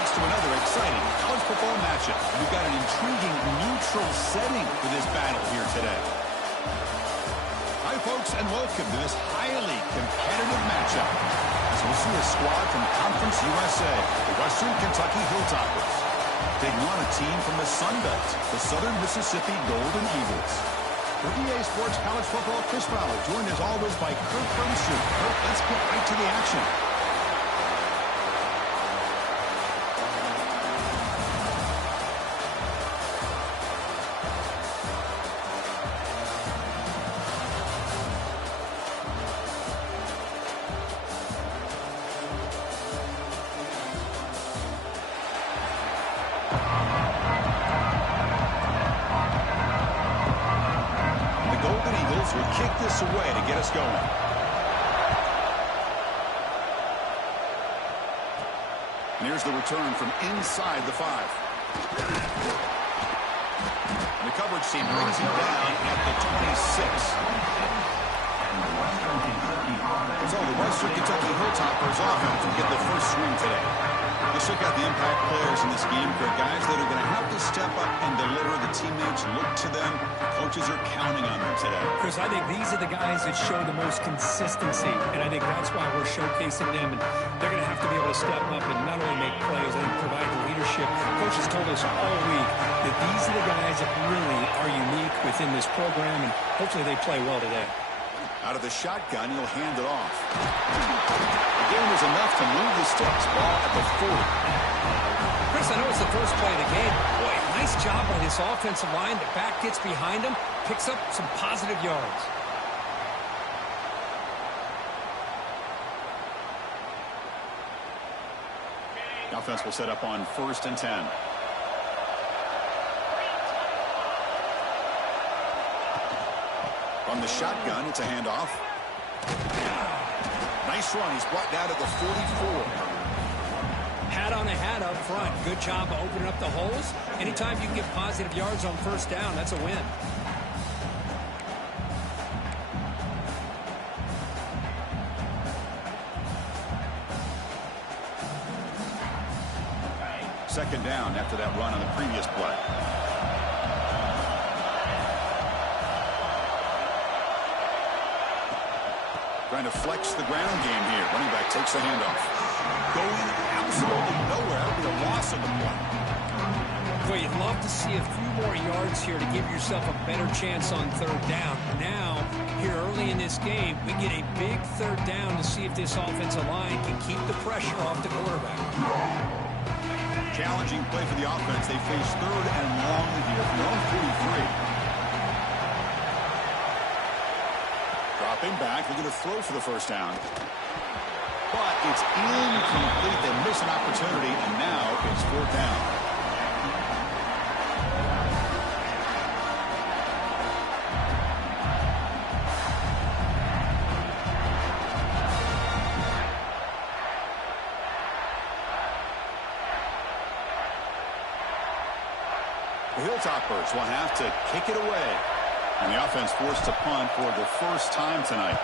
to another exciting college football matchup. We've got an intriguing neutral setting for this battle here today. Hi, folks, and welcome to this highly competitive matchup. As we'll see a squad from Conference USA, the Western Kentucky Hilltoppers, taking on a team from the Sun Belt, the Southern Mississippi Golden Eagles. For EA Sports College Football, Chris Fowler, joined as always by Kirk Bernstein. Kirk, let's get right to the action. Will kick this away to get us going. And here's the return from inside the 5. The coverage team brings him down at the 26. So the Western Kentucky Hilltoppers offense will get the first swing today. Let's check out the impact players in this game. For guys that are going to have to step up and deliver. The teammates look to them. Coaches are counting on them today. Chris, I think these are the guys that show the most consistency, and I think that's why we're showcasing them. And they're going to have to be able to step up and not only make plays, and provide the leadership. Coaches told us all week that these are the guys that really are unique within this program, and hopefully they play well today. Out of the shotgun, he'll hand it off. The game was enough to move the sticks. Ball at the 40. Chris, I know it's the first play of the game. Boy, nice job by this offensive line. The back gets behind him, picks up some positive yards. The offense will set up on 1st and 10. From the shotgun, it's a handoff. Nice run. He's brought down at the 44. Hat on a hat up front. Good job of opening up the holes. Anytime you can get positive yards on 1st down, that's a win. Second down after that run on the previous play. Trying to flex the ground game here. Running back takes the handoff. Going absolutely nowhere. That'll be a loss of the play. Well, you'd love to see a few more yards here to give yourself a better chance on 3rd down. Now, here early in this game, we get a big 3rd down to see if this offensive line can keep the pressure off the quarterback. Challenging play for the offense. They face 3rd and long here from their own 43. Dropping back, looking to throw for the 1st down. But it's incomplete. They miss an opportunity, and now it's 4th down. The Hilltoppers will have to kick it away. And the offense forced to punt for the first time tonight.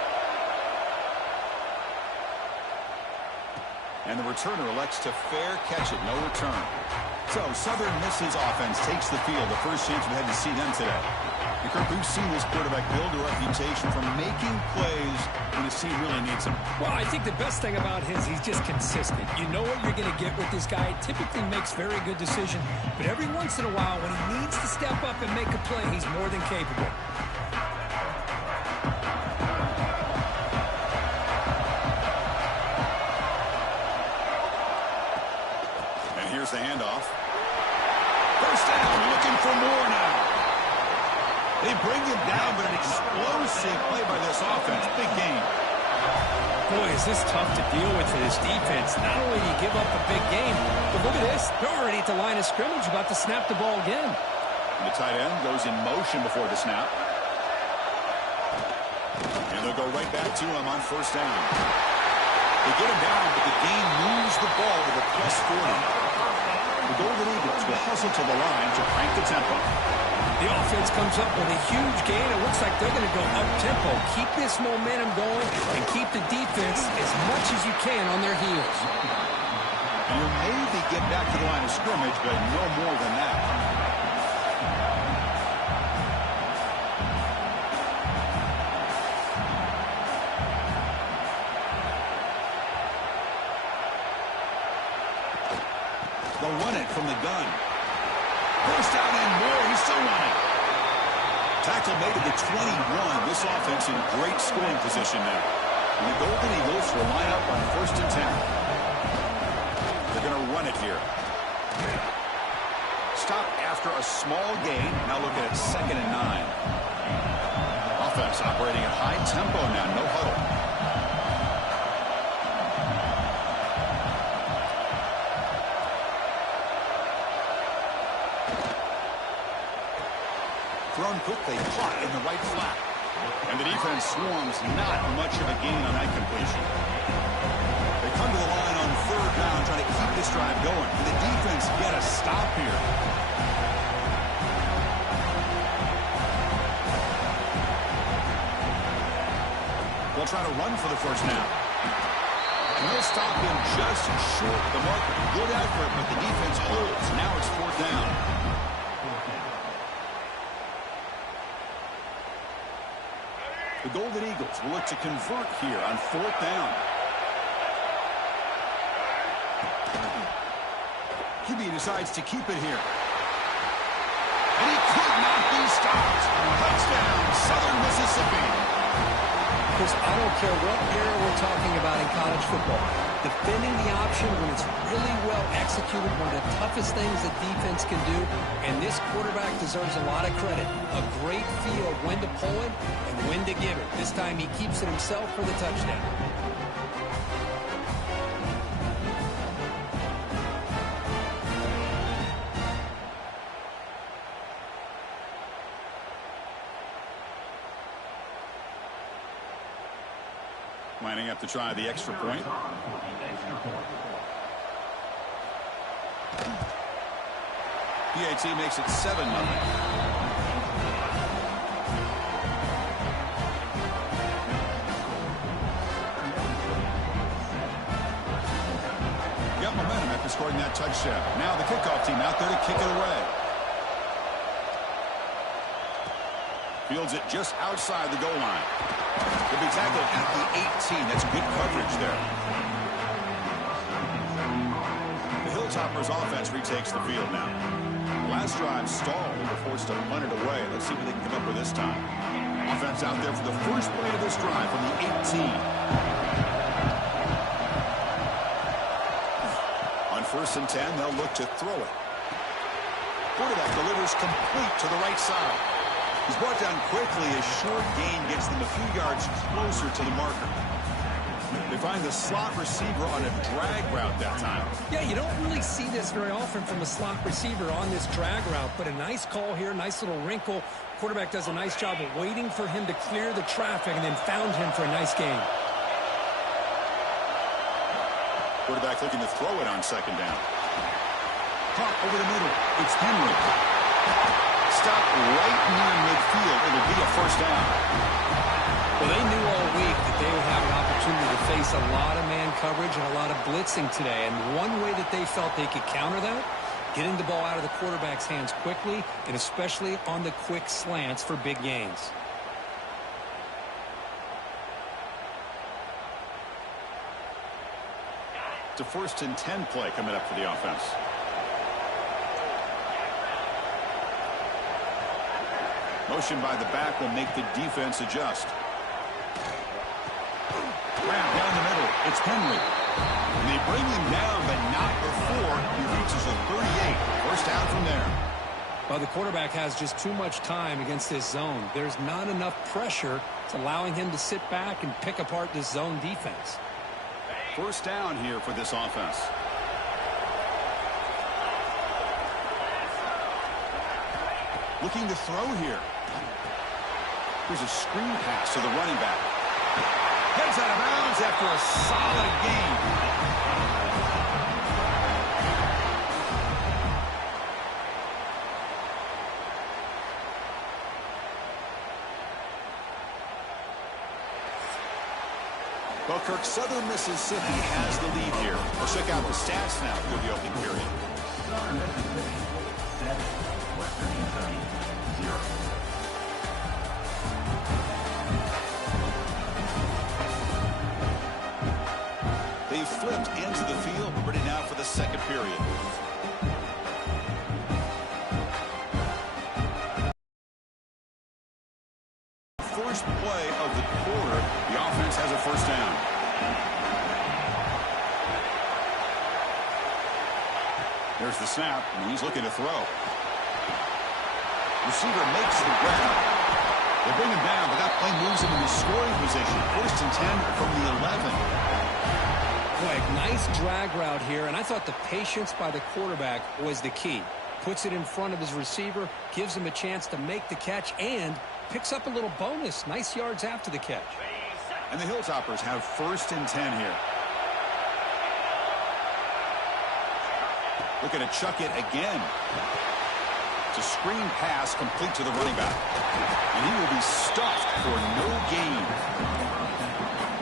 And the returner elects to fair catch it. No return. So Southern Miss's offense takes the field. The first chance we had to see them today. And Kirk, we've seen this quarterback build a reputation for making plays when his team really needs him. Well, I think the best thing about him is he's just consistent. You know what you're going to get with this guy. Typically makes very good decisions. But every once in a while, when he needs to step up and make a play, he's more than capable. And here's the handoff. 1st down, looking for more now. They bring him down, but an explosive play by this offense. Big game. Boy, is this tough to deal with for this defense. Not only do you give up a big game, but look at this. They're already at the line of scrimmage, about to snap the ball again. And the tight end goes in motion before the snap. And they'll go right back to him on 1st down. They get him down, but the game moves the ball to the +40. The Golden Eagles will hustle to the line to crank the tempo. The offense comes up with a huge gain. It looks like they're going to go up-tempo. Keep this momentum going and keep the defense as much as you can on their heels. And he'll maybe get back to the line of scrimmage, but no more than that. They'll run it from the gun. First down and more. He's still running. Tackle made at the 21. This offense in great scoring position now. And the Golden Eagles will line up on 1st and 10. They're going to run it here. Stop after a small gain. Now look at it, 2nd and 9. Offense operating at high tempo now. No huddle. Thrown quickly, caught in the right flat. And the defense swarms, not much of a gain on that completion. They come to the line on 3rd down, trying to keep this drive going. Can the defense get a stop here? They'll try to run for the 1st down. And they'll stop him just short of the marker. Good effort, but the defense holds. Now it's 4th down. The Golden Eagles will look to convert here on 4th down. QB decides to keep it here. And he could not be stopped. Touchdown, Southern Mississippi. Chris, I don't care what era we're talking about in college football. Defending the option when it's really well executed, one of the toughest things that defense can do, and this quarterback deserves a lot of credit. A great feel of when to pull it and when to give it. This time he keeps it himself for the touchdown. Lining up to try the extra point. PAT makes it 7-0. Got momentum after scoring that touchdown. Now the kickoff team out there to kick it away. Fields it just outside the goal line. He'll be tackled at the 18. That's good coverage there. The Hilltoppers offense retakes the field now. Last drive stalled. They were forced to punt it away. Let's see what they can come up with this time. Offense out there for the first play of this drive from the 18. On 1st and 10, they'll look to throw it. Quarterback delivers complete to the right side. He's brought down quickly. A short gain gets them a few yards closer to the marker. They find the slot receiver on a drag route that time. Yeah, you don't really see this very often from a slot receiver on this drag route, but a nice call here, nice little wrinkle. Quarterback does a nice job of waiting for him to clear the traffic and then found him for a nice gain. Quarterback looking to throw it on 2nd down. Caught over the middle. It's Henry. Stop right near midfield. It'll be a 1st down. Well, they knew all week that they would have an opportunity to face a lot of man coverage and a lot of blitzing today. And one way that they felt they could counter that, getting the ball out of the quarterback's hands quickly, and especially on the quick slants for big gains. It's a 1st and 10 play coming up for the offense. Motion by the back will make the defense adjust. Grab down the middle. It's Henry. And they bring him down, but not before he reaches a 38. 1st down from there. Well, the quarterback has just too much time against this zone. There's not enough pressure. It's allowing him to sit back and pick apart this zone defense. 1st down here for this offense. Looking to throw here. Here's a screen pass to the running back. Heads out of bounds after a solid gain. Well, Kirk, Southern Mississippi has the lead here. Let's check out the stats now through the opening period. Southern Mississippi, 7. Western Kentucky, 0. They've flipped into the field. We're ready now for the second period. First play of the quarter, the offense has a first down. There's the snap, and he's looking to throw. Receiver makes the grab. They bring him down, but that play moves him into scoring position. First and 10 from the 11. Boy, nice drag route here, and I thought the patience by the quarterback was the key. Puts it in front of his receiver, gives him a chance to make the catch, and picks up a little bonus. Nice yards after the catch. And the Hilltoppers have first and 10 here. Looking to chuck it again. It's a screen pass complete to the running back. And he will be stuffed for no gain.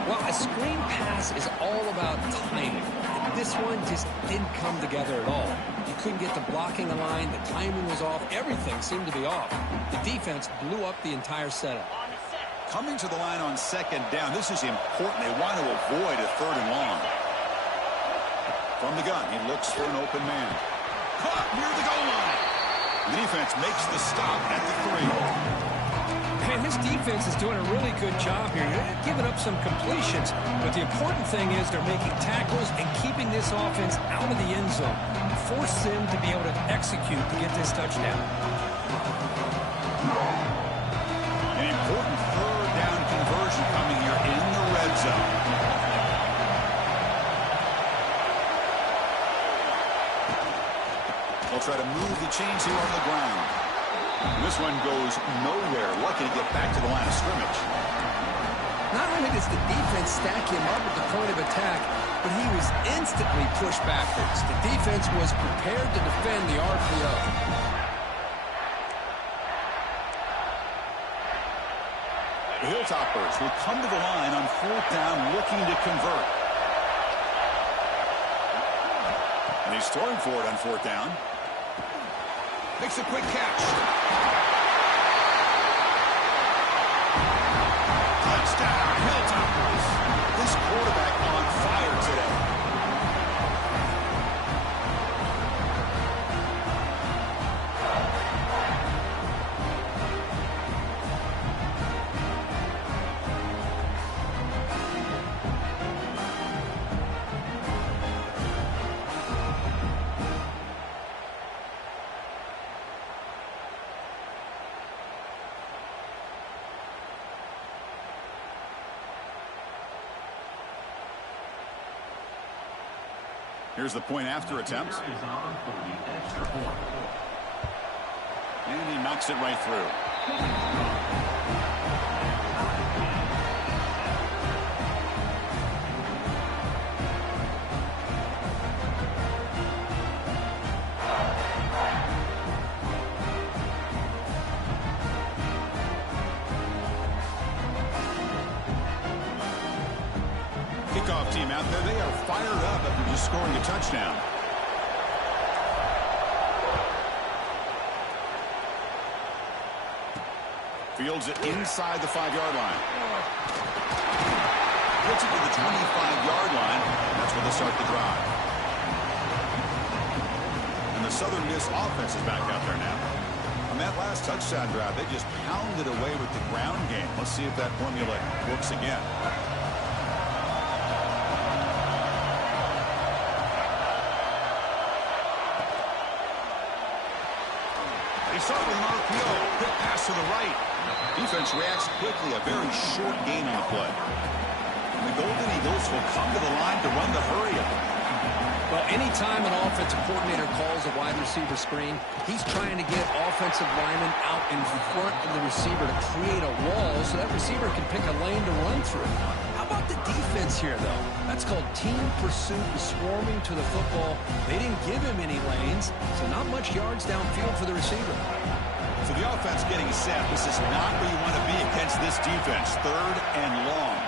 Well, a screen pass is all about timing. This one just didn't come together at all. You couldn't get the blocking line. The timing was off. Everything seemed to be off. The defense blew up the entire setup. Coming to the line on second down. This is important. They want to avoid a third and long. From the gun, he looks for an open man. Caught near the goal line. The defense makes the stop at the 3. Man, this defense is doing a really good job here. They're giving up some completions, but the important thing is they're making tackles and keeping this offense out of the end zone. Force them to be able to execute to get this touchdown. An important third down conversion coming here in the red zone. They'll try to move the chains here on the ground. This one goes nowhere. Lucky to get back to the line of scrimmage. Not only does the defense stack him up at the point of attack, but he was instantly pushed backwards. The defense was prepared to defend the RPO. The Hilltoppers will come to the line on fourth down looking to convert. And he's throwing for it on fourth down. Makes a quick catch. Touchdown, Hilltoppers. This quarterback on fire today. Here's the point after attempt. And he knocks it right through. Kickoff team out there, they are fired up after just scoring a touchdown. Fields it inside the 5-yard line. Gets it to the 25-yard line. That's where they start the drive. And the Southern Miss offense is back out there now. On that last touchdown drive, they just pounded away with the ground game. Let's see if that formula works again. They start with an RPO. Quick pass to the right. Defense reacts quickly. A very short gain on the play. And the Golden Eagles will come to the line to run the hurry-up. Well, anytime an offensive coordinator calls a wide receiver screen, he's trying to get offensive linemen out in front of the receiver to create a wall so that receiver can pick a lane to run through. How about the defense here, though? That's called team pursuit and swarming to the football. They didn't give him any lanes, so not much yards downfield for the receiver. So the offense getting set. This is not where you want to be against this defense. Third and long.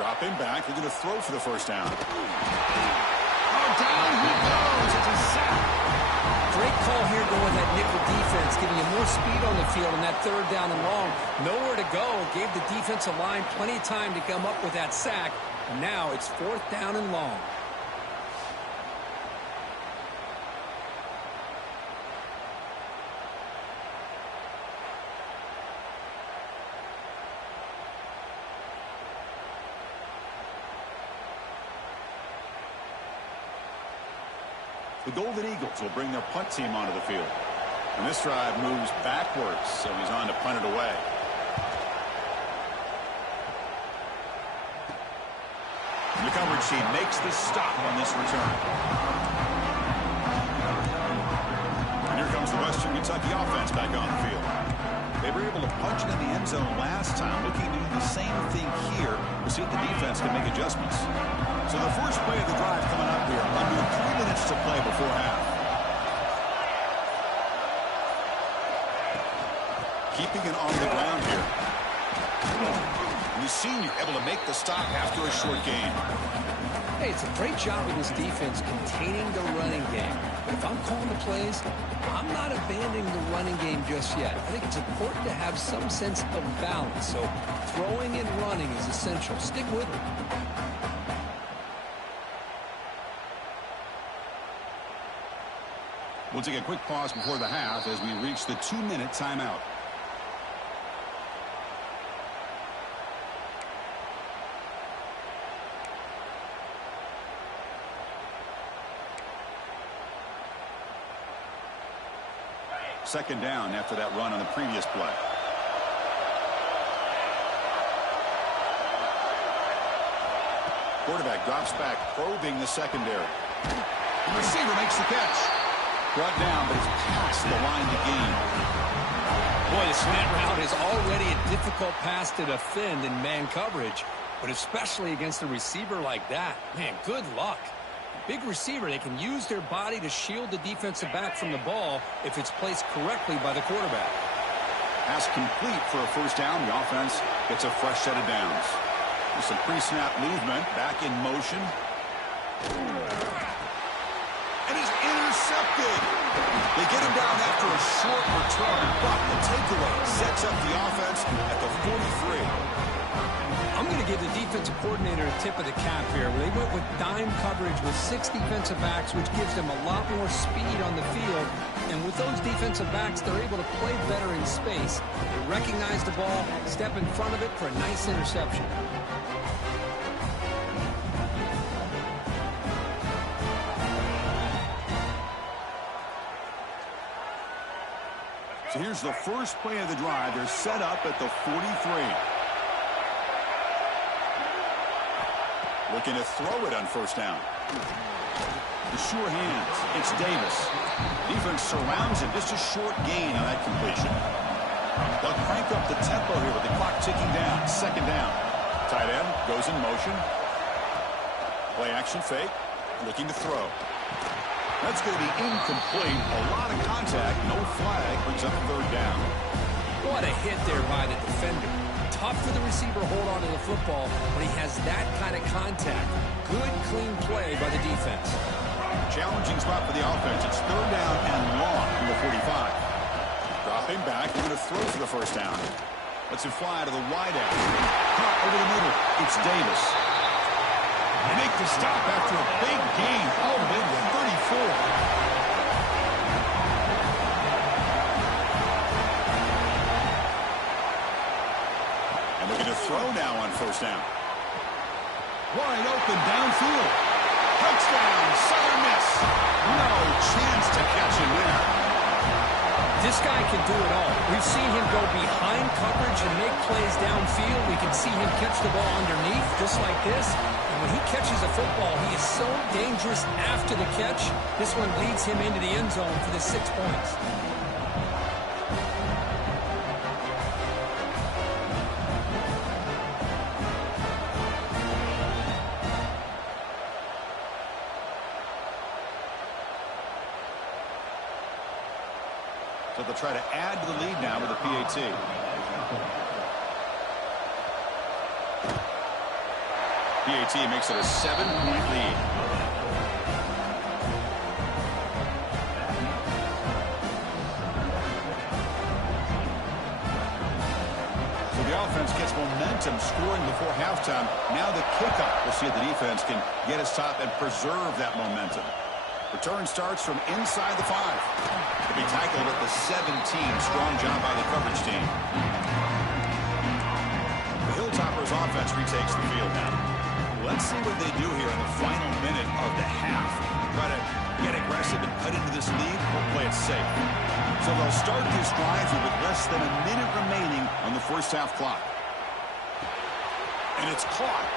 Dropping back, they're going to throw for the first down. Oh, down he goes. It's a sack. Great call here going with that nickel defense, giving you more speed on the field on that third down and long. Nowhere to go. Gave the defensive line plenty of time to come up with that sack. And now it's fourth down and long. The Golden Eagles will bring their punt team onto the field. And this drive moves backwards, so he's on to punt it away. And the coverage team makes the stop on this return. And here comes the Western Kentucky offense back on the field. They were able to punch it in the end zone last time. Looking to do the same thing here. We'll see if the defense can make adjustments. So the first play of the drive coming up here. Under 3 minutes to play before half. Keeping it on the ground here. And the senior able to make the stop after a short gain. Hey, it's a great job of this defense containing the running game. But if I'm calling the plays, I'm not abandoning the running game just yet. I think it's important to have some sense of balance. So throwing and running is essential. Stick with it. We'll take a quick pause before the half as we reach the 2-minute timeout. Second down after that run on the previous play. Quarterback drops back, probing the secondary. The receiver makes the catch. Brought down, but it's past the line to gain. Boy, the slant route is already a difficult pass to defend in man coverage, but especially against a receiver like that. Man, good luck. Big receiver, they can use their body to shield the defensive back from the ball if it's placed correctly by the quarterback. Pass complete for a first down. The offense gets a fresh set of downs. With some pre-snap movement, back in motion. And he's intercepted. They get him down after a short return, but the takeaway sets up the offense at the 43. I'm going to give the defensive coordinator a tip of the cap here. They went with dime coverage with 6 defensive backs, which gives them a lot more speed on the field. And with those defensive backs, they're able to play better in space. They recognize the ball, step in front of it for a nice interception. So here's the first play of the drive. They're set up at the 43. Looking to throw it on first down. The sure hands. It's Davis. Defense surrounds him. Just a short gain on that completion. They'll crank up the tempo here with the clock ticking down. Second down. Tight end goes in motion. Play action fake. Looking to throw. That's going to be incomplete. A lot of contact. No flag. Brings up third down. What a hit there by the defender. Tough for the receiver to hold on to the football, but he has that kind of contact. Good, clean play by the defense. Challenging spot for the offense. It's third down and long from the 45. Dropping back. They're going to throw for the first down. Lets it fly to the wide end. Caught over the middle. It's Davis. They make the stop after a big gain all the way to the 34. Throw now on first down. Wide open downfield. Touchdown, Southern Miss. No chance to catch him there. This guy can do it all. We've seen him go behind coverage and make plays downfield. We can see him catch the ball underneath just like this. And when he catches a football, he is so dangerous after the catch. This one leads him into the end zone for the 6 points. So they'll try to add to the lead now with a PAT. PAT makes it a 7-point lead. So the offense gets momentum scoring before halftime. Now the kickoff. We'll see if the defense can get a stop and preserve that momentum. Return starts from inside the 5. To be tackled at the 17. Strong job by the coverage team. The Hilltoppers offense retakes the field now. Let's see what they do here in the final minute of the half. Try to get aggressive and cut into this lead or play it safe. So they'll start this drive here with less than a minute remaining on the first half clock. And it's caught.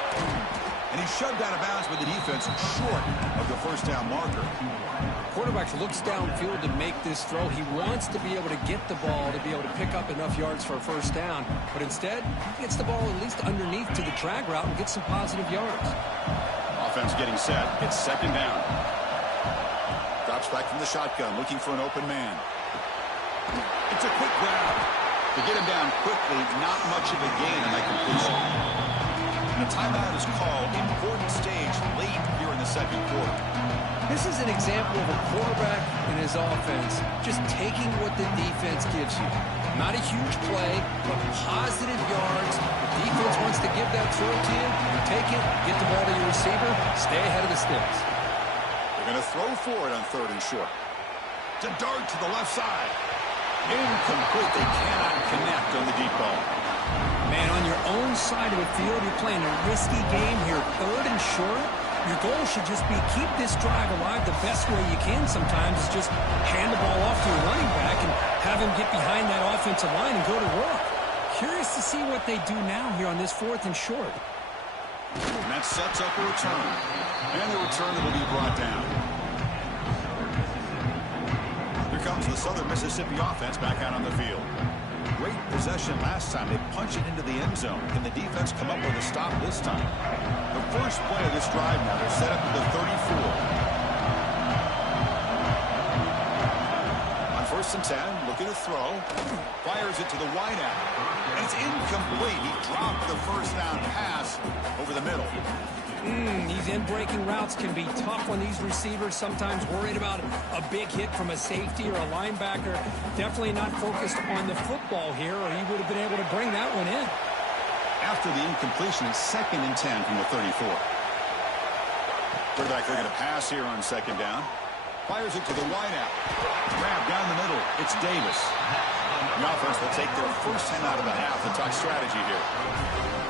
And he's shoved out of bounds with the defense short of the first down marker. Quarterback looks downfield to make this throw. He wants to be able to get the ball to be able to pick up enough yards for a first down. But instead, he gets the ball at least underneath to the drag route and gets some positive yards. Offense getting set. It's second down. Drops back from the shotgun, looking for an open man. It's a quick grab. To get him down quickly, not much of a gain on that completion. And a timeout is called. Important stage late here in the second quarter. This is an example of a quarterback and his offense just taking what the defense gives you. Not a huge play, but positive yards. The defense wants to give that throw to you. You take it, get the ball to your receiver, stay ahead of the sticks. They're going to throw for it on 3rd and short. To dart to the left side. Incomplete. They cannot connect on the deep ball. Man, on your own side of the field, you're playing a risky game here. 3rd and short. Your goal should just be keep this drive alive the best way you can sometimes is just hand the ball off to your running back and have him get behind that offensive line and go to work. Curious to see what they do now here on this 4th and short. And that sets up a return. And the return will be brought down. Here comes the Southern Mississippi offense back out on the field. Great possession last time. They punch it into the end zone. Can the defense come up with a stop this time? The first play of this drive now, they're set up to the 34. On 1st and 10, looking to throw. Fires it to the wideout. And it's incomplete. He dropped the first down pass over the middle. These in-breaking routes can be tough on these receivers, sometimes worried about a big hit from a safety or a linebacker. Definitely not focused on the football here, or he would have been able to bring that one in. After the incompletion, it's 2nd and 10 from the 34. Quarterback, they're going to pass here on 2nd down. Fires it to the wideout. Grab down the middle. It's Davis. The offense will take their first time out of the half. The talk strategy here.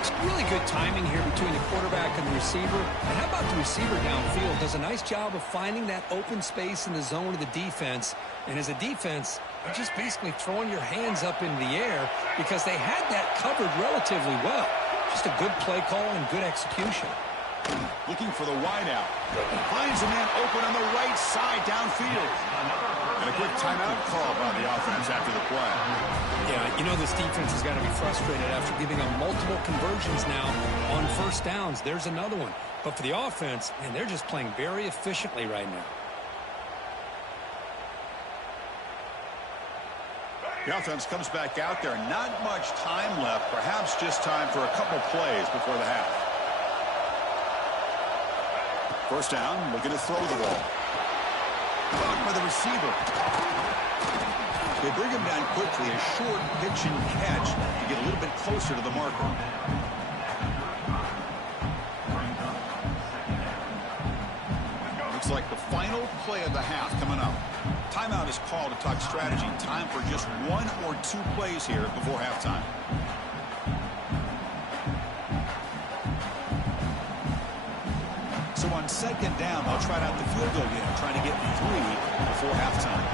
It's really good timing here between the quarterback and the receiver. And how about the receiver downfield? Does a nice job of finding that open space in the zone of the defense. And as a defense, you're just basically throwing your hands up into the air because they had that covered relatively well. Just a good play call and good execution. Looking for the wideout. Finds a man open on the right side downfield. And a quick timeout call by the offense after the play. Yeah, you know this defense has got to be frustrated after giving them multiple conversions now on 1st downs. There's another one. But for the offense, man, they're just playing very efficiently right now. The offense comes back out there. Not much time left. Perhaps just time for a couple plays before the half. 1st down, looking to throw the ball. Blocked by the receiver. They bring him down quickly. A short pitch and catch to get a little bit closer to the marker. Looks like the final play of the half coming up. Timeout is called to talk strategy. Time for just 1 or 2 plays here before halftime. So on 2nd down, they'll try out the field goal unit, trying to get 3 before halftime.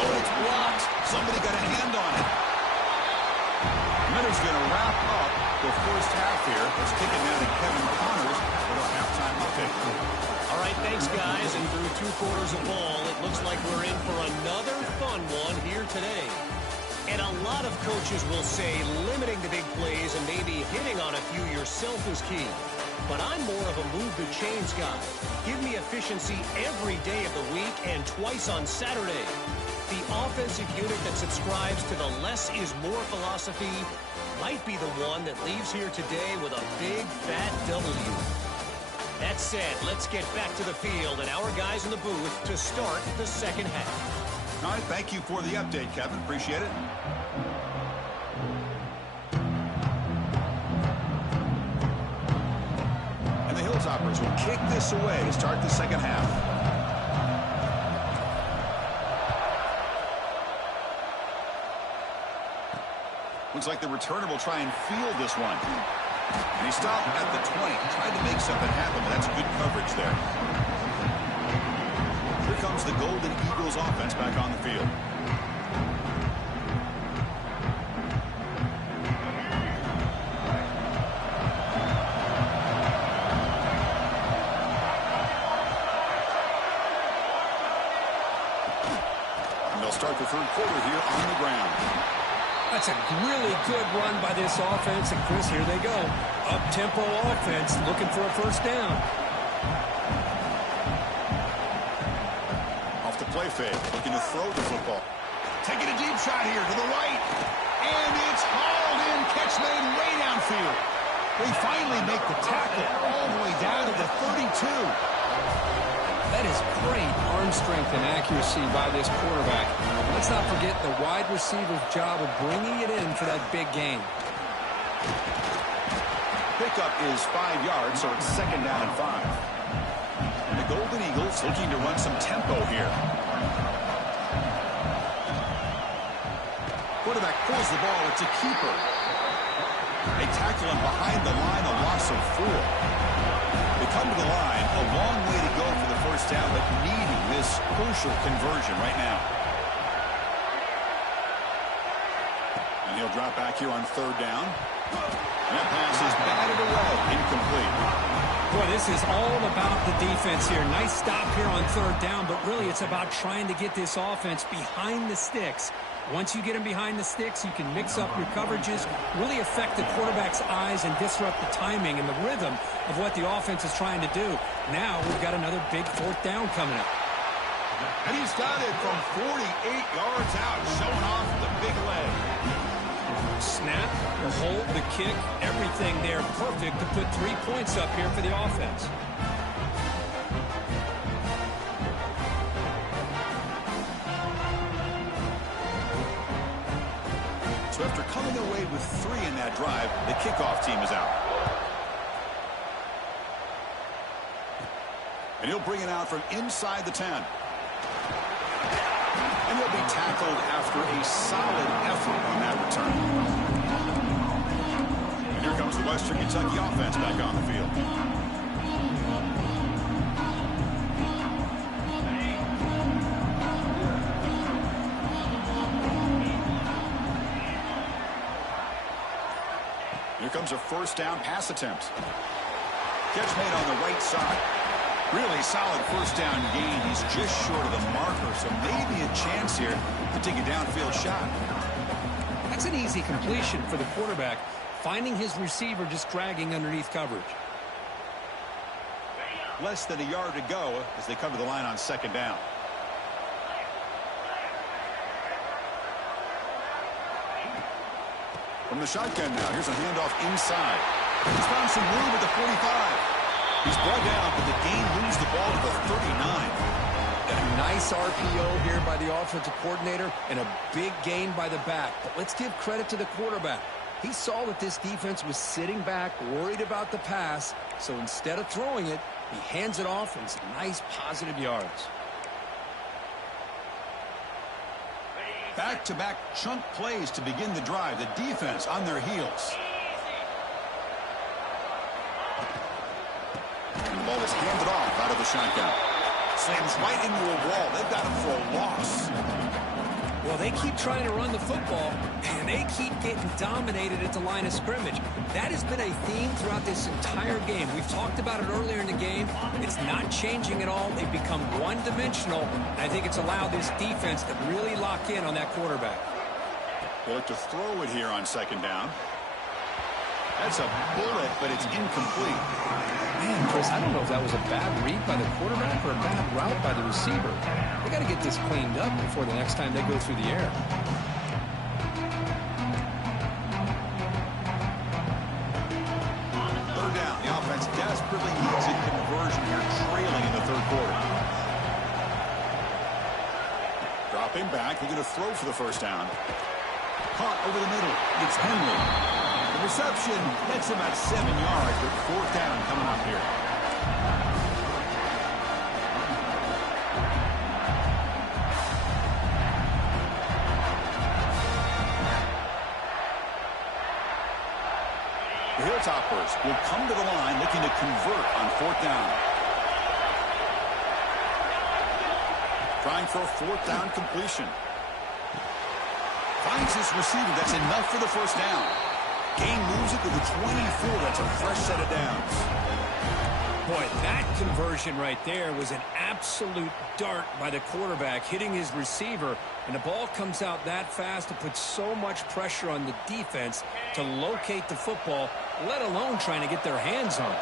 Oh, it's blocked. Somebody got a hand on it. Minter's going to wrap up the first half here. Let's kick it down to Kevin Connors with our halftime update. All right, thanks, guys. And through 2 quarters of ball, it looks like we're in for another fun one here today. And a lot of coaches will say limiting the big plays and maybe hitting on a few yourself is key. But I'm more of a move the chains guy. Give me efficiency every day of the week and twice on Saturday. The offensive unit that subscribes to the less is more philosophy might be the one that leaves here today with a big, fat W. That said, let's get back to the field and our guys in the booth to start the second half. All right, thank you for the update, Kevin. Appreciate it. And the Hilltoppers will kick this away to start the second half. Looks like the returner will try and field this one. And he stopped at the 20. Tried to make something happen, but that's good coverage there. Here comes the Golden Eagles offense back on the field. And they'll start the third quarter here on the ground. That's a really good run by this offense. And, Chris, here they go. Up-tempo offense looking for a first down. Off the play fake, looking to throw the football. Taking a deep shot here to the right. And it's hauled in. Catch made way downfield. They finally make the tackle all the way down to the 32. That is great arm strength and accuracy by this quarterback. Let's not forget the wide receiver's job of bringing it in for that big gain. Pickup is 5 yards, so it's second down and 5. And the Golden Eagles looking to run some tempo here. Quarterback pulls the ball. It's a keeper. They tackle him behind the line, a loss of 4. They come to the line, a long way to go for the first down, but needing this crucial conversion right now. And he'll drop back here on third down. And that pass is batted away, incomplete. Boy, this is all about the defense here. Nice stop here on third down, but really it's about trying to get this offense behind the sticks. Once you get them behind the sticks, you can mix up your coverages, really affect the quarterback's eyes and disrupt the timing and the rhythm of what the offense is trying to do. Now we've got another big fourth down coming up. And he's got it from 48 yards out, showing off the big leg. Snap, the hold, the kick, everything there perfect to put 3 points up here for the offense. So after coming away with 3 in that drive, the kickoff team is out. And he'll bring it out from inside the 10. And he'll be tackled after a solid effort on that return. And here comes the Western Kentucky offense back on the field. Here comes a first down pass attempt. Catch made on the right side. Really solid first down gain. He's just short of the marker, so maybe a chance here to take a downfield shot. That's an easy completion for the quarterback, finding his receiver just dragging underneath coverage. Less than a yard to go as they come to the line on second down. From the shotgun now, here's a handoff inside. He's found some room at the 45. He's brought down, but the gain moves the ball to the 39. A nice RPO here by the offensive coordinator and a big gain by the back. But let's give credit to the quarterback. He saw that this defense was sitting back, worried about the pass. So instead of throwing it, he hands it off and some nice positive yards. Back-to-back chunk plays to begin the drive. The defense on their heels. And the ball is handed off out of the shotgun. Slams right into a wall. They've got him for a loss. Well, they keep trying to run the football, and they keep getting dominated at the line of scrimmage. That has been a theme throughout this entire game. We've talked about it earlier in the game. It's not changing at all. They've become one-dimensional, and I think it's allowed this defense to really lock in on that quarterback. They look to throw it here on second down. That's a bullet, but it's incomplete. Man, Chris, I don't know if that was a bad read by the quarterback or a bad route by the receiver. They got to get this cleaned up before the next time they go through the air. trailing in the third quarter. Dropping back, they're going to throw for the first down. Caught over the middle. It's Henry. The reception gets him at 7 yards, but fourth down coming up here. The Hilltoppers will come to the line looking to convert on fourth down. Trying for a fourth down completion. Finds his receiver. That's enough for the first down. Gain moves it to the 24. That's a fresh set of downs. Boy, that conversion right there was an absolute dart by the quarterback, hitting his receiver, and the ball comes out that fast to put so much pressure on the defense to locate the football, let alone trying to get their hands on it.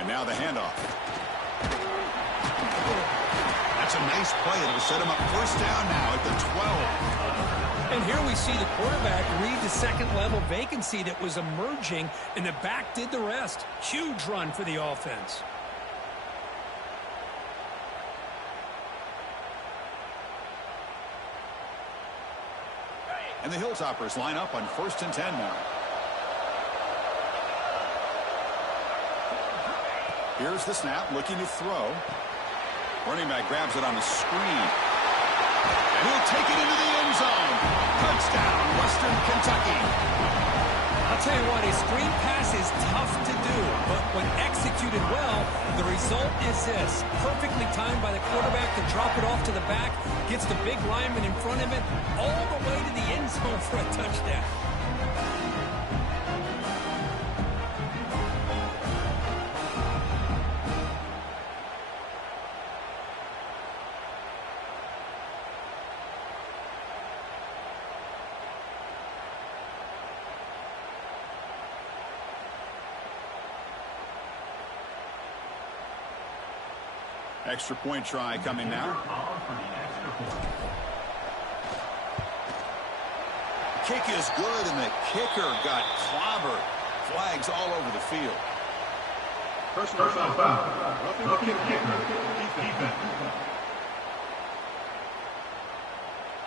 And now the handoff. That's a nice play. It'll set him up first down now at the 12. And here we see the quarterback read the second-level vacancy that was emerging, and the back did the rest. Huge run for the offense. And the Hilltoppers line up on 1st and 10 now. Here's the snap, looking to throw. Running back grabs it on the screen. And he'll take it into the end zone. Touchdown, Western Kentucky. I'll tell you what, a screen pass is tough to do, but when executed well, the result is this. Perfectly timed by the quarterback to drop it off to the back, gets the big lineman in front of it, all the way to the end zone for a touchdown. Extra point try coming now. Kick is good, and the kicker got clobbered. Flags all over the field. Personal foul. Roughing the kicker. Defense.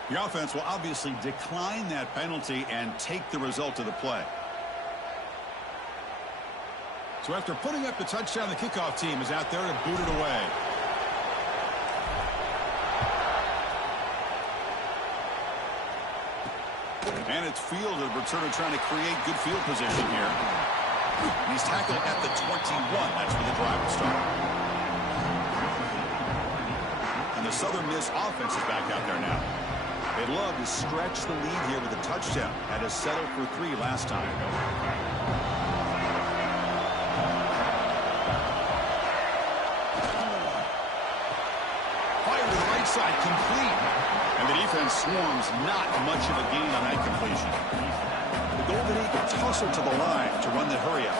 The offense will obviously decline that penalty and take the result of the play. So after putting up the touchdown, the kickoff team is out there to boot it away. And it's fielded. Returner trying to create good field position here. And he's tackled at the 21. That's where the drive will start. And the Southern Miss offense is back out there now. They'd love to stretch the lead here with a touchdown. Had to settle for 3 last time. Fire to the right side, complete. And the defense swarms, not much of a gain on that completion. The Golden Eagle tussle to the line to run the hurry up.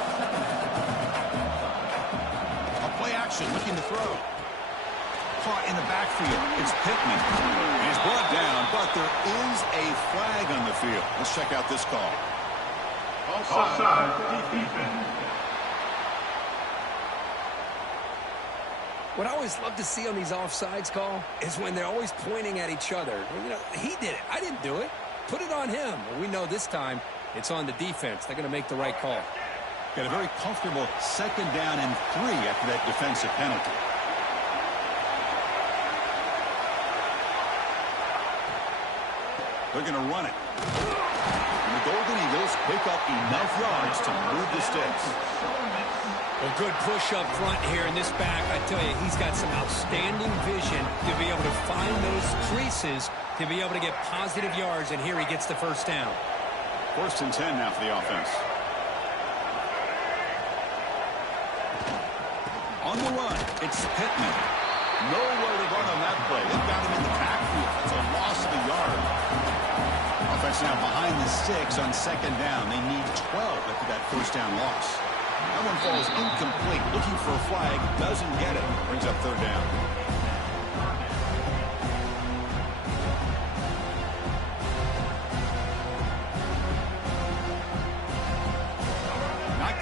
A play action, looking to throw. Caught in the backfield. It's Pittman. He's brought down, but there is a flag on the field. Let's check out this call. Offside. Defense. What I always love to see on these offsides call is when they're always pointing at each other. You know, he did it. I didn't do it. Put it on him. Well, we know this time it's on the defense. They're going to make the right call. Got a very comfortable 2nd down and 3 after that defensive penalty. They're going to run it. And the Golden Eagles pick up enough yards to move the sticks. A good push up front here in this back. I tell you, he's got some outstanding vision to be able to find those creases, to be able to get positive yards, and here he gets the first down. 1st and 10 now for the offense. On the run, it's Pittman. Nowhere to run on that play. They've got him in the backfield. It's a loss of a yard. Offense now behind the sticks on 2nd down. They need 12 after that first down loss. That one falls incomplete. Looking for a flag. Doesn't get it. Brings up 3rd down.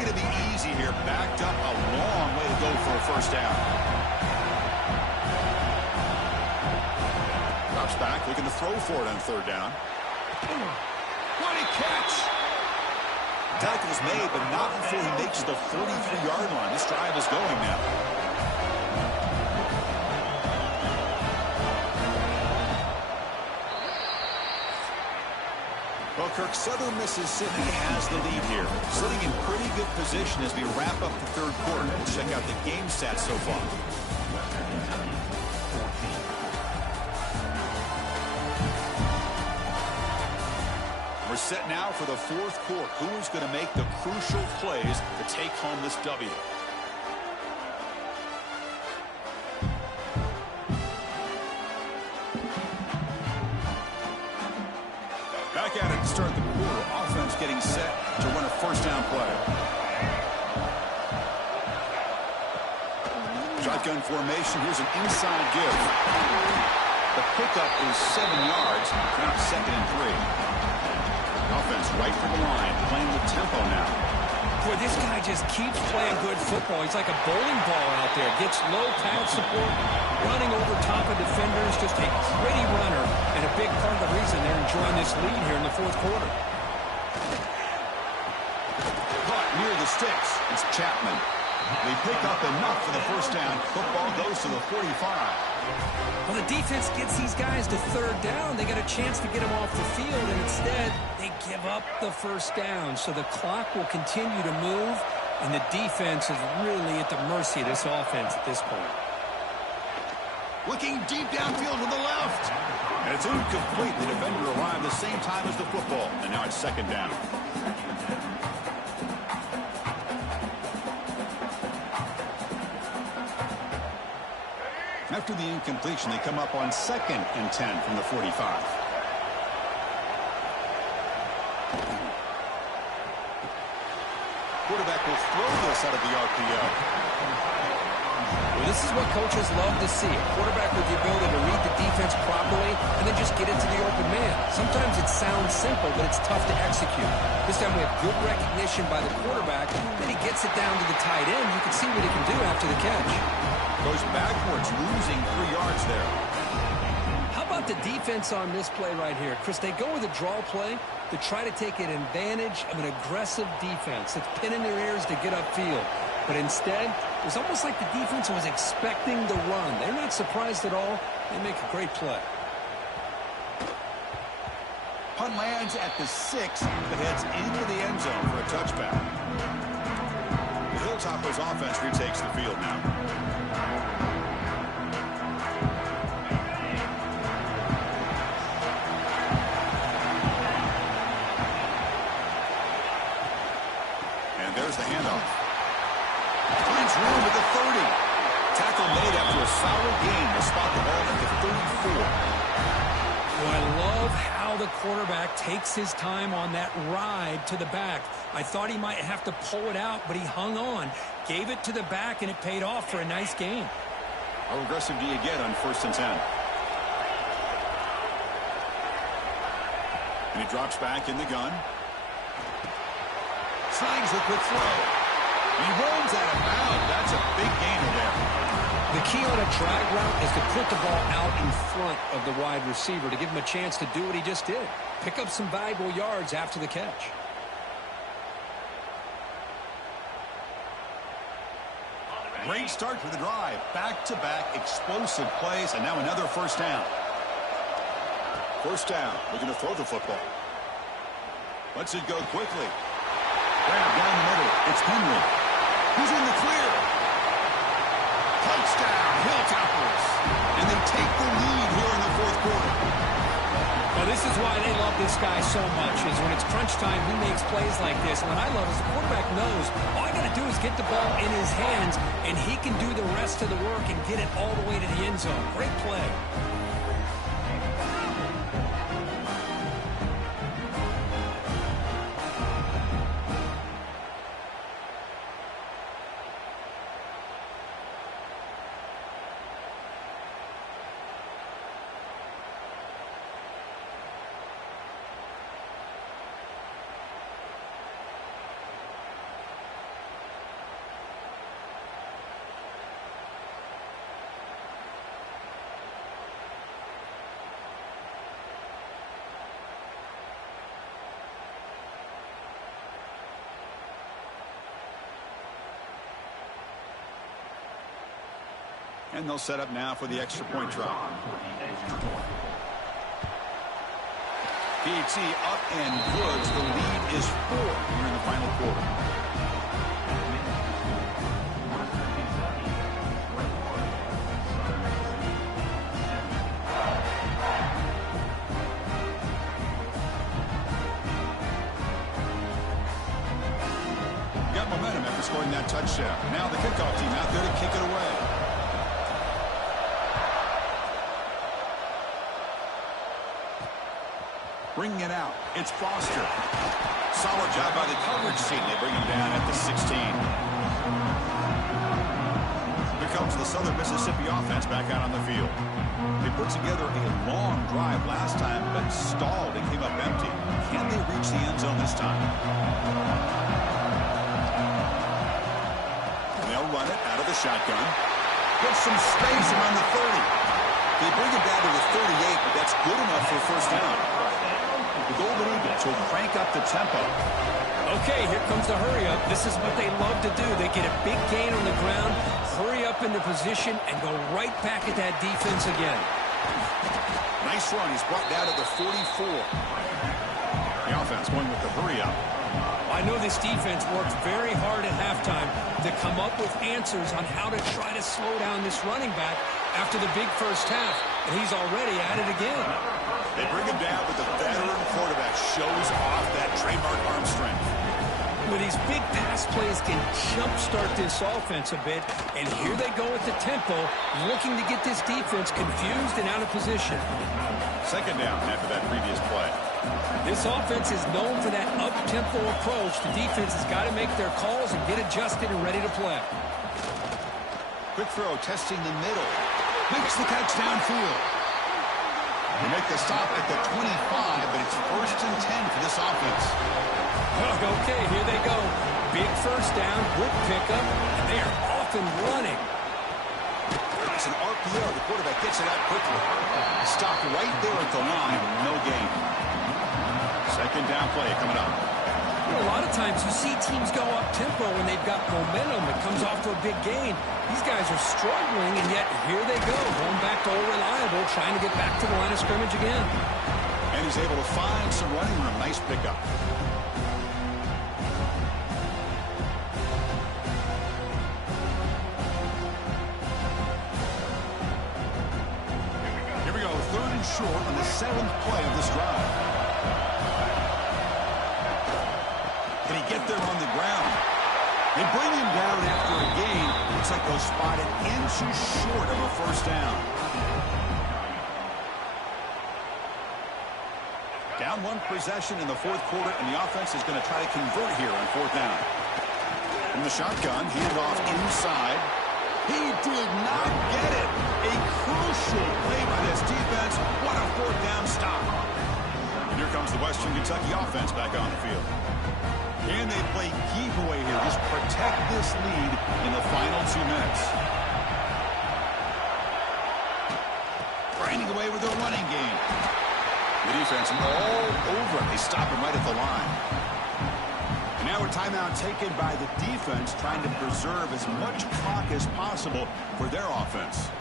going to be easy here. Backed up a long way to go for a first down. Drops back, looking to throw for it on third down. What a catch! Tackle's made, but not before he makes the 43-yard line. This drive is going now. Well, Kirk, Southern Mississippi has the lead here. Sitting in pretty good position as we wrap up the third quarter. Let's check out the game stats so far. We're set now for the fourth quarter. Who is going to make the crucial plays to take home this W? Back at it to start the quarter. Offense getting set to run a first down play. Shotgun formation. Here's an inside give. The pickup is 7 yards. Now 2nd and 3. Offense right from the line, playing with tempo now. Boy, this guy just keeps playing good football. He's like a bowling ball out there. Gets low pad support, running over top of defenders. Just a gritty runner, and a big part of the reason they're enjoying this lead here in the fourth quarter. Caught near the sticks. It's Chapman. They pick up enough for the first down. Football goes to the 45. Well, the defense gets these guys to third down. They got a chance to get them off the field, and instead they give up the first down. So the clock will continue to move, and the defense is really at the mercy of this offense at this point. Looking deep downfield to the left. And it's incomplete. The defender arrived the same time as the football, and now it's 2nd down. After the incompletion, they come up on 2nd and 10 from the 45. Quarterback will throw this out of the RPO. Well, this is what coaches love to see. A quarterback with the ability to read the defense properly and then just get it to the open man. Sometimes it sounds simple, but it's tough to execute. This time we have good recognition by the quarterback. Then he gets it down to the tight end. You can see what he can do after the catch. Goes backwards, losing 3 yards there. How about the defense on this play right here? Chris, they go with a draw play to try to take an advantage of an aggressive defense that's pinning their ears to get upfield. But instead, it was almost like the defense was expecting the run. They're not surprised at all. They make a great play. Punt lands at the 6, but heads into the end zone for a touchback. The Hilltoppers offense retakes the field now. And there's the handoff. Finds room at the 30. Tackle made after a solid gain. They spot the ball at the 34. Well, I love how the quarterback takes his time on that ride to the back. I thought he might have to pull it out, but he hung on, gave it to the back, and it paid off for a nice gain. How aggressive do you get on 1st and 10? And he drops back in the gun. Slangs the quick throw. He runs out of bounds. That's a big gainer there. The key on a drag route is to put the ball out in front of the wide receiver to give him a chance to do what he just did. Pick up some valuable yards after the catch. Great start to the drive. Back-to-back explosive plays, and now another first down. First down. Looking to throw the football. Lets it go quickly. Grab down the middle. It's Henry. He's in the clear. Touchdown, Hilltoppers. And they take the lead here in the fourth quarter. Well, this is why they love this guy so much, is when it's crunch time, he makes plays like this. And what I love is the quarterback knows all I got to do is get the ball in his hands, and he can do the rest of the work and get it all the way to the end zone. Great play. And they'll set up now for the extra point try. PAT up and good. The lead is 4 here in the final quarter. Got momentum after scoring that touchdown. Now the kickoff team out there to kick it away. Bringing it out. It's Foster. Solid job by the coverage team. They bring him down at the 16. Here comes the Southern Mississippi offense back out on the field. They put together a long drive last time, but stalled and came up empty. Can they reach the end zone this time? They'll run it out of the shotgun. Get some space around the 30. They bring it down to the 38, but that's good enough for first down. The Golden Eagles will crank up the tempo. Okay, here comes the hurry up. This is what they love to do. They get a big gain on the ground, hurry up into position, and go right back at that defense again. Nice run. He's brought down to the 44. The offense going with the hurry up. I know this defense worked very hard at halftime to come up with answers on how to try to slow down this running back after the big first half, and he's already at it again. They bring him down, but the veteran quarterback shows off that trademark arm strength. Well, these big pass plays can jumpstart this offense a bit, and here they go at the tempo, looking to get this defense confused and out of position. Second down after that previous play. This offense is known for that up-tempo approach. The defense has got to make their calls and get adjusted and ready to play. Quick throw, testing the middle. Makes the catch downfield. They make the stop at the 25, but it's 1st and 10 for this offense. Okay, here they go. Big first down, good pickup, and they are off and running. It's an RPO. The quarterback gets it out quickly. Stopped right there at the line. No gain. Second down play coming up. You know, a lot of times you see teams go up-tempo when they've got momentum. It comes off to a big gain. These guys are struggling, and yet here they go. Going back to old reliable, trying to get back to the line of scrimmage again. And he's able to find some running room. Nice pickup. Here we go. 3rd and short on the 7th play of this drive. Can he get there on the ground? They bring him down after a gain. Looks like they'll spot it inches short of a first down. Down 1 possession in the 4th quarter, and the offense is going to try to convert here on 4th down. From the shotgun, handed off inside. He did not get it. A crucial play by this defense. What a 4th down stop. And here comes the Western Kentucky offense back on the field. Can they play keep away here? Just protect this lead in the final 2 minutes. Grinding away with their running game. The defense all over it. They stop him right at the line. And now a timeout taken by the defense, trying to preserve as much clock as possible for their offense.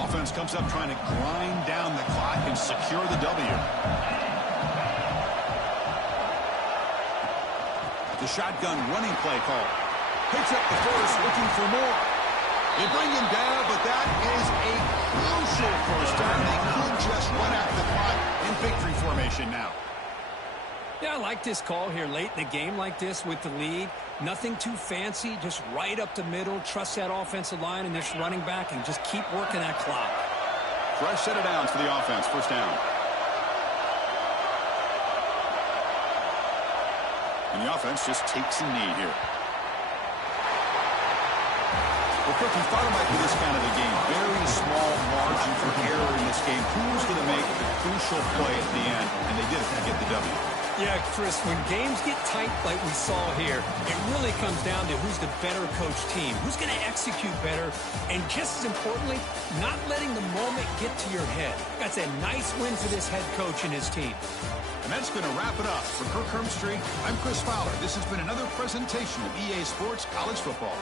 Offense comes up trying to grind down the clock and secure the W. The shotgun running play call. Picks up the first, looking for more. They bring him down, but that is a crucial first down. They could just run out the clock in victory formation now. Yeah, I like this call here late in the game like this with the lead. Nothing too fancy, just right up the middle. Trust that offensive line and this running back and just keep working that clock. Fresh set of downs for the offense. First down. And the offense just takes a knee here. Well, Cook, you thought it might be this kind of a game. Very small margin for error in this game. Who's going to make the crucial play at the end? And they did it to get the W. Yeah, Chris, when games get tight like we saw here, it really comes down to who's the better coached team, who's going to execute better, and just as importantly, not letting the moment get to your head. That's a nice win for this head coach and his team. And that's going to wrap it up. For Kirk Herbstreit, I'm Chris Fowler. This has been another presentation of EA Sports College Football.